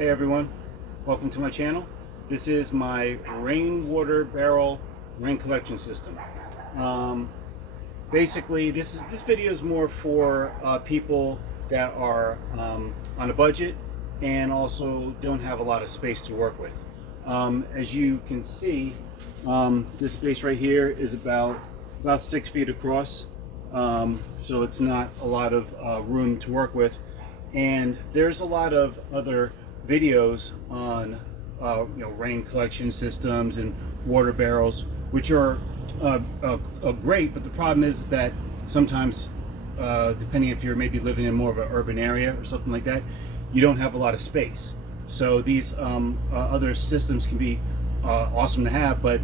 Hey everyone, welcome to my channel. This is my rainwater barrel rain collection system. Basically, this video is more for people that are on a budget and also don't have a lot of space to work with. As you can see, this space right here is about 6 feet across, so it's not a lot of room to work with. And there's a lot of other videos on rain collection systems and water barrels, which are great, but the problem is that sometimes depending if you're maybe living in more of an urban area or something like that, you don't have a lot of space. So these other systems can be awesome to have, but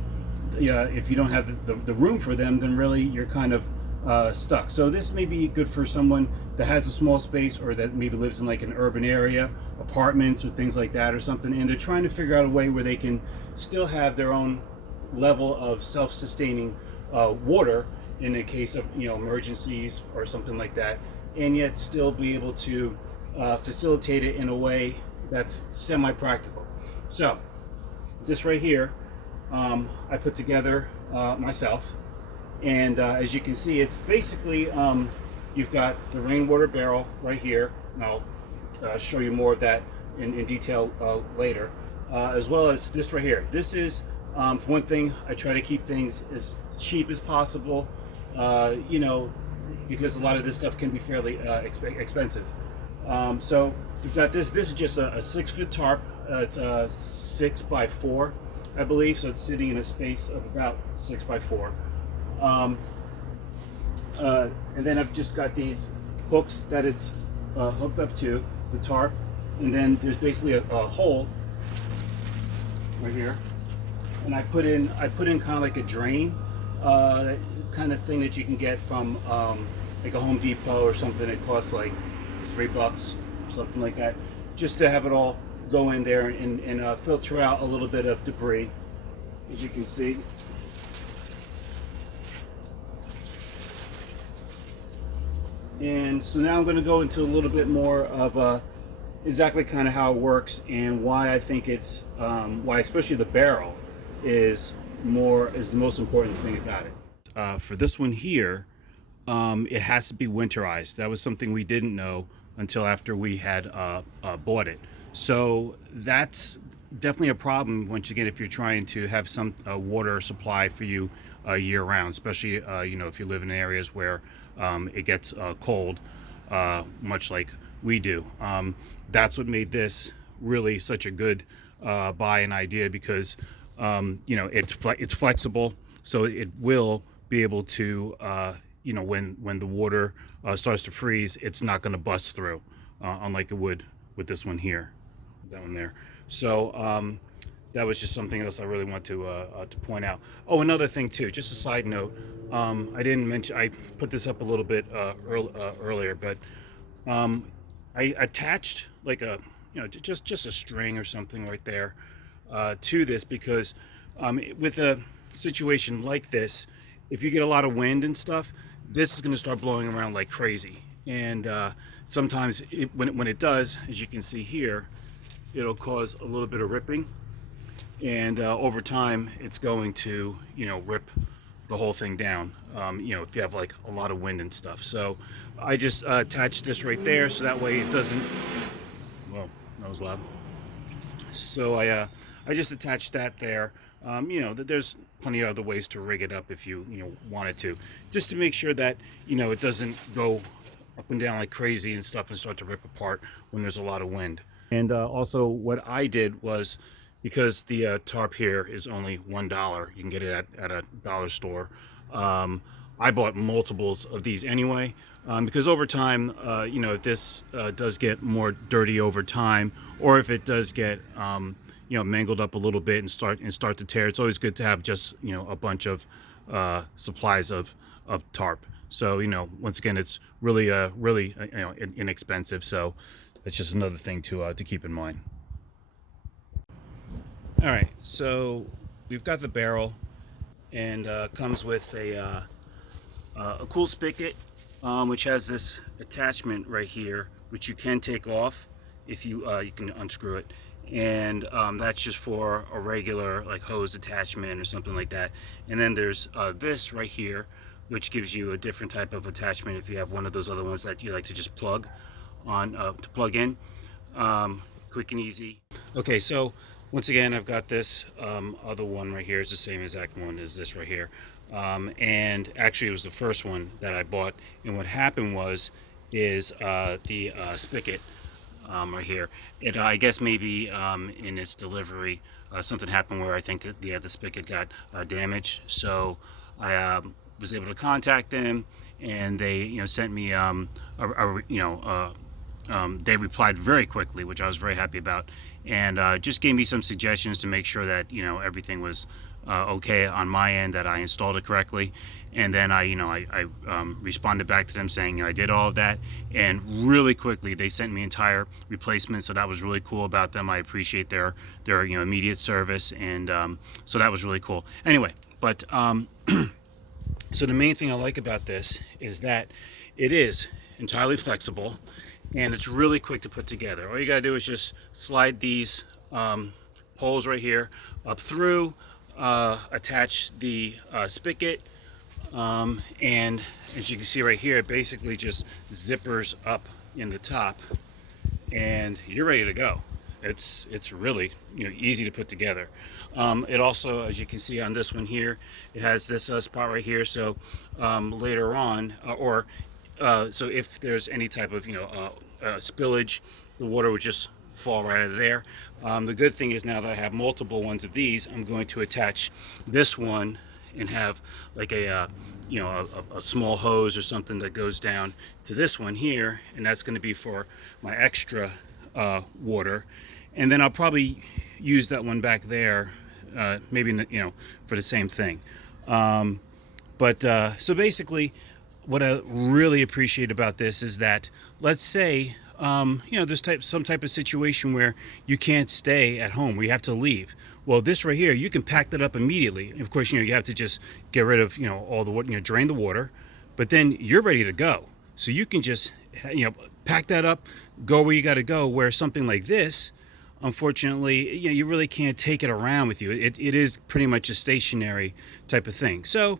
if you don't have the room for them, then really you're kind of stuck. So this may be good for someone that has a small space, or that maybe lives in like an urban area, apartments or things like that or something, and they're trying to figure out a way where they can still have their own level of self-sustaining water in the case of emergencies or something like that, and yet still be able to facilitate it in a way that's semi-practical. So this right here, I put together myself, and as you can see, it's basically you've got the rainwater barrel right here, and I'll show you more of that in detail later, as well as this right here. This is, for one thing, I try to keep things as cheap as possible, because a lot of this stuff can be fairly expensive. So we've got this. This is just a 6-foot tarp. It's 6 by 4, I believe. So it's sitting in a space of about 6 by 4. And then I've just got these hooks that it's hooked up to the tarp, and then there's basically a hole right here, and I put in kind of like a drain kind of thing that you can get from like a Home Depot or something. It costs like $3 or something like that, just to have it all go in there and filter out a little bit of debris, as you can see. And so now I'm going to go into a little bit more of exactly kind of how it works, and why I think it's why especially the barrel is the most important thing about it. For this one here, it has to be winterized. That was something we didn't know until after we had bought it. So that's definitely a problem once again if you're trying to have some water supply for you year round, especially if you live in areas where it gets cold, much like we do. That's what made this really such a good buy and idea, because it's flexible, so it will be able to when the water starts to freeze, it's not going to bust through, unlike it would with this one here, that one there. So that was just something else I really want to point out. Oh, another thing too, just a side note. I didn't mention, I put this up a little bit earlier, but I attached like a just a string or something right there to this, because with a situation like this, if you get a lot of wind and stuff, this is going to start blowing around like crazy, and sometimes when it does, as you can see here, it'll cause a little bit of ripping, and over time it's going to rip the whole thing down, if you have like a lot of wind and stuff. So I just attached this right there, so that way it doesn't, whoa, that was loud. So I just attached that there. There's plenty of other ways to rig it up if you wanted to, just to make sure that it doesn't go up and down like crazy and stuff and start to rip apart when there's a lot of wind. And also what I did was, because the tarp here is only $1, you can get it at a dollar store. I bought multiples of these anyway, because over time, if this does get more dirty over time, or if it does get mangled up a little bit and start to tear, it's always good to have just a bunch of supplies of tarp. So once again, it's really inexpensive. So that's just another thing to keep in mind. All right, so we've got the barrel, and comes with a cool spigot, which has this attachment right here, which you can take off if you can unscrew it, and that's just for a regular like hose attachment or something like that. And then there's this right here, which gives you a different type of attachment if you have one of those other ones that you like to just plug on to plug in, quick and easy. Okay, so once again, I've got this other one right here. It's the same exact one as this right here, and actually it was the first one that I bought. And what happened was the spigot right here. I guess maybe in its delivery, something happened where I think that the spigot got damaged. So I was able to contact them, and they sent me they replied very quickly, which I was very happy about, and just gave me some suggestions to make sure that everything was okay on my end, that I installed it correctly. And then I responded back to them saying I did all of that, and really quickly they sent me entire replacements. So that was really cool about them. I appreciate their immediate service, and so that was really cool. Anyway, but so the main thing I like about this is that it is entirely flexible, and it's really quick to put together. All you gotta do is just slide these poles right here up through, attach the spigot, and as you can see right here, it basically just zippers up in the top, and you're ready to go. It's really easy to put together. It also, as you can see on this one here, it has this spot right here. So later on, so if there's any type of spillage, the water would just fall right out of there. The good thing is, now that I have multiple ones of these, I'm going to attach this one and have like a small hose or something that goes down to this one here, and that's going to be for my extra water. And then I'll probably use that one back there, maybe for the same thing. So basically, what I really appreciate about this is that, let's say there's some type of situation where you can't stay at home, where you have to leave. Well, this right here, you can pack that up immediately. Of course, you have to just get rid of all the water, drain the water, but then you're ready to go. So you can just pack that up, go where you got to go. Where something like this, unfortunately, you really can't take it around with you. It is pretty much a stationary type of thing. So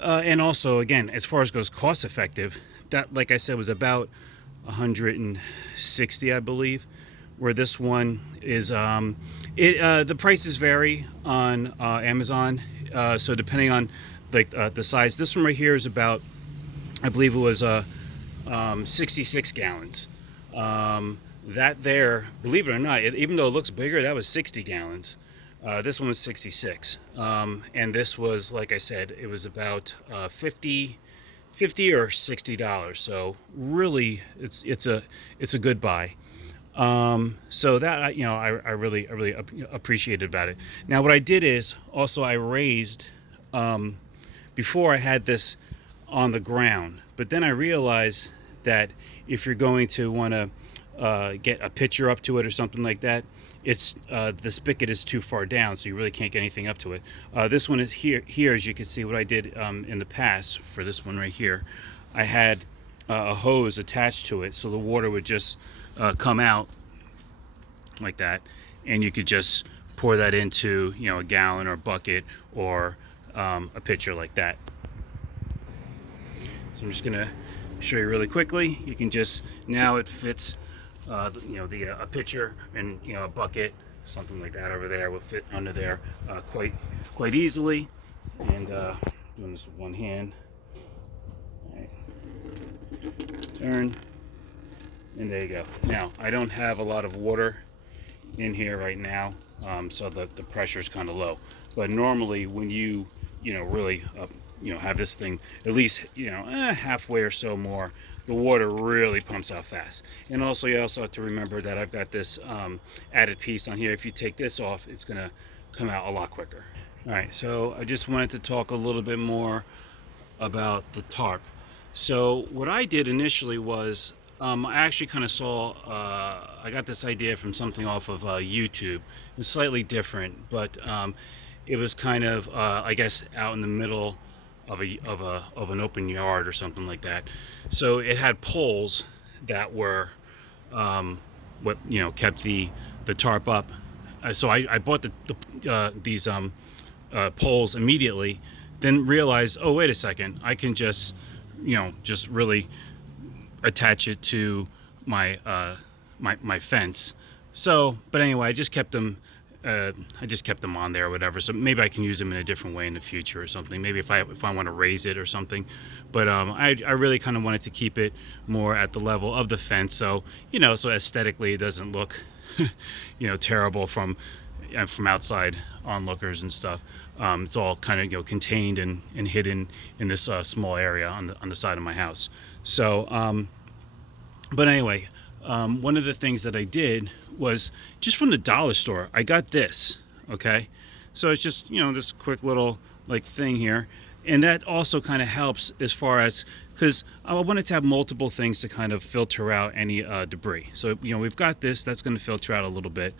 and also, again, as far as goes cost effective, that, like I said, was about $160, I believe, where this one is the prices vary on Amazon, so depending on the size. This one right here is about, I believe it was 66 gallons. That there, believe it or not, even though it looks bigger, that was 60 gallons. This one was 66, and this was, like I said, it was about $50 or $60. So really, it's a good buy. So that I really appreciated about it. Now, what I did is also I raised, before I had this on the ground, but then I realized that if you're going to want to get a pitcher up to it or something like that, it's the spigot is too far down, so you really can't get anything up to it. This one is here, as you can see. What I did in the past for this one right here, I had a hose attached to it, so the water would just come out like that, and you could just pour that into a gallon or bucket or a pitcher like that. So I'm just gonna show you really quickly. You can just, now it fits a pitcher and a bucket, something like that over there will fit under there quite easily. And doing this with one hand. All right. Turn, and there you go. Now, I don't have a lot of water in here right now, so the pressure is kind of low. But normally, when you really have this thing at least halfway or so more, the water really pumps out fast. And also, you also have to remember that I've got this added piece on here. If you take this off, it's gonna come out a lot quicker. All right, so I just wanted to talk a little bit more about the tarp. So what I did initially was, I actually kind of saw, I got this idea from something off of YouTube. It was slightly different, but it was kind of, I guess, out in the middle of an open yard or something like that. So it had poles that were what kept the tarp up so I bought these poles immediately, then realized, oh wait a second, I can just just really attach it to my my fence. So, but anyway, I just kept them. I just kept them on there or whatever. So maybe I can use them in a different way in the future or something. Maybe if I want to raise it or something. But I really kind of wanted to keep it more at the level of the fence. So so aesthetically it doesn't look terrible from outside onlookers and stuff. It's all kind of contained and hidden in this small area on the side of my house. So but anyway, one of the things that I did was just from the dollar store. I got this, okay? So it's just, this quick little like thing here. And that also kind of helps as far as, because I wanted to have multiple things to kind of filter out any debris. So, we've got this, that's going to filter out a little bit.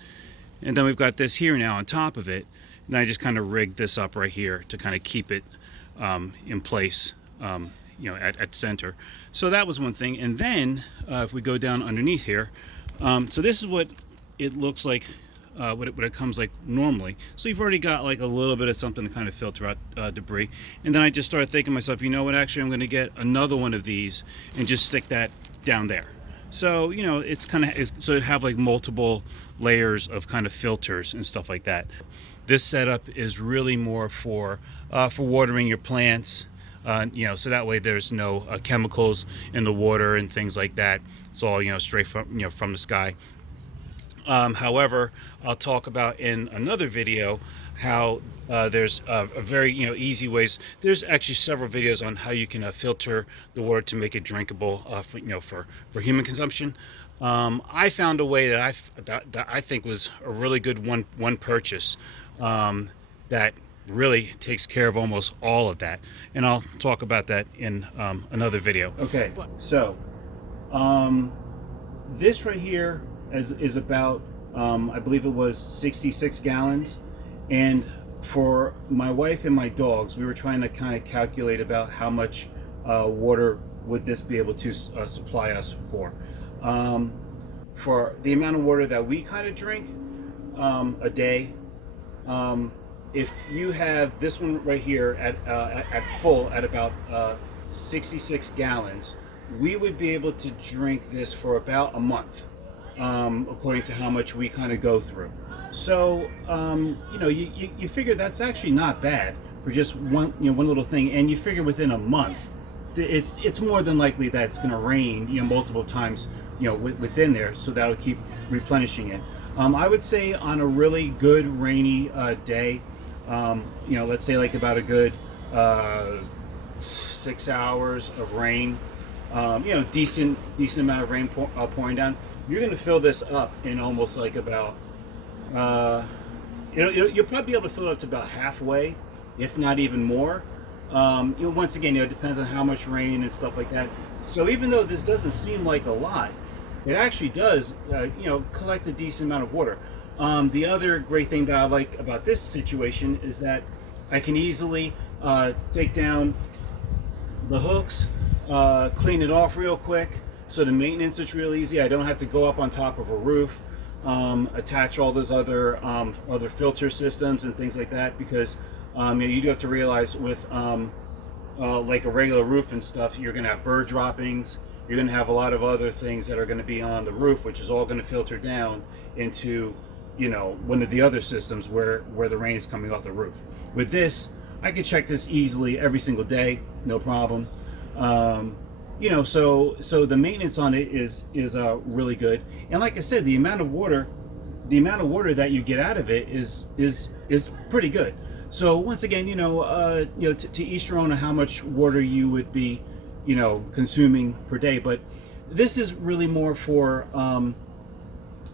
And then we've got this here now on top of it. And I just kind of rigged this up right here to kind of keep it in place, at center. So that was one thing. And then if we go down underneath here, so this is what it looks like, what it comes like normally. So you've already got like a little bit of something to kind of filter out debris. And then I just started thinking to myself, you know what, actually I'm going to get another one of these and just stick that down there. So it's kind of, so it have like multiple layers of kind of filters and stuff like that. This setup is really more for watering your plants. So that way there's no chemicals in the water and things like that. It's all straight from the sky. However, I'll talk about in another video how there's a very easy ways. There's actually several videos on how you can filter the water to make it drinkable for human consumption. I found a way that I think was a really good one purchase that really takes care of almost all of that, and I'll talk about that in another video. Okay, so this right here is about I believe it was 66 gallons, and for my wife and my dogs, we were trying to kind of calculate about how much water would this be able to supply us for the amount of water that we kind of drink a day. If you have this one right here at full at about 66 gallons, we would be able to drink this for about a month, according to how much we kind of go through. So you figure that's actually not bad for just one little thing, and you figure within a month, it's more than likely that it's going to rain multiple times within there, so that'll keep replenishing it. I would say on a really good rainy day, let's say like about a good 6 hours of rain, decent amount of rain pouring down, you're going to fill this up in almost like about you'll probably be able to fill it up to about halfway, if not even more. Once again, it depends on how much rain and stuff like that. So even though this doesn't seem like a lot, it actually does collect a decent amount of water. The other great thing that I like about this situation is that I can easily take down the hooks, clean it off real quick, so the maintenance is real easy. I don't have to go up on top of a roof, attach all those other filter systems and things like that, because you do have to realize with like a regular roof and stuff, you're going to have bird droppings. You're going to have a lot of other things that are going to be on the roof, which is all going to filter down into one of the other systems where the rain is coming off the roof. With this, I can check this easily every single day, no problem. So the maintenance on it is really good, and like I said, the amount of water that you get out of it is pretty good. So once again, to each your own how much water you would be consuming per day, but this is really more for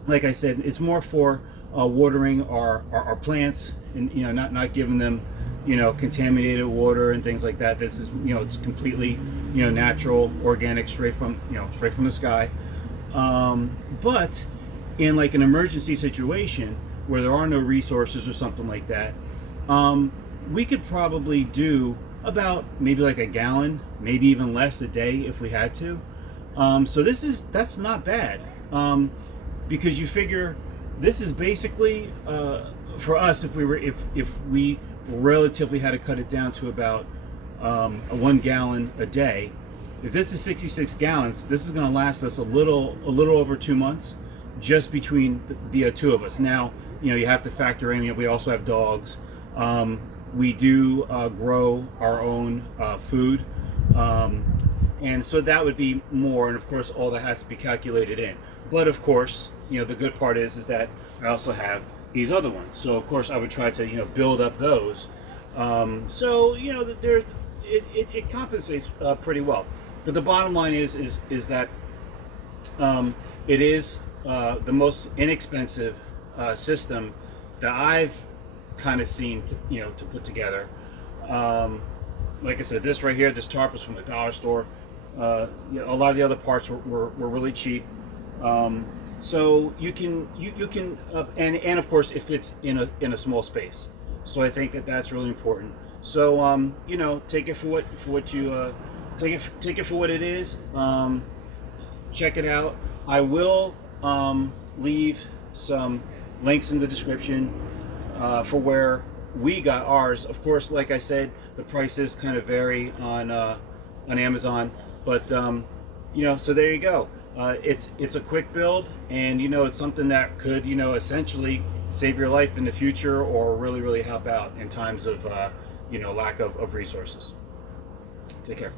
like I said, it's more for watering our plants, and not giving them contaminated water and things like that. This is it's completely natural, organic, straight from the sky. But in like an emergency situation where there are no resources or something like that, we could probably do about maybe like a gallon, maybe even less a day if we had to. So that's not bad, because you figure this is basically for us, if we relatively had to cut it down to about a 1 gallon a day. If this is 66 gallons, this is going to last us a little over 2 months, just between the two of us. Now, you have to factor in, we also have dogs. We do grow our own food, and so that would be more. And of course, all that has to be calculated in. But of course, the good part is that I also have these other ones. So of course, I would try to build up those. So it compensates pretty well. But the bottom line is that it is the most inexpensive system that I've kind of seen to put together. Like I said, this right here, this tarp was from the dollar store. A lot of the other parts were really cheap. So you can and of course if it's in a small space. So I think that's really important. So take it for what you take it for what it is. Check it out. I will leave some links in the description for where we got ours. Of course, like I said, the prices kind of vary on Amazon, but so there you go. It's a quick build, and it's something that could essentially save your life in the future, or really help out in times of lack of resources. Take care.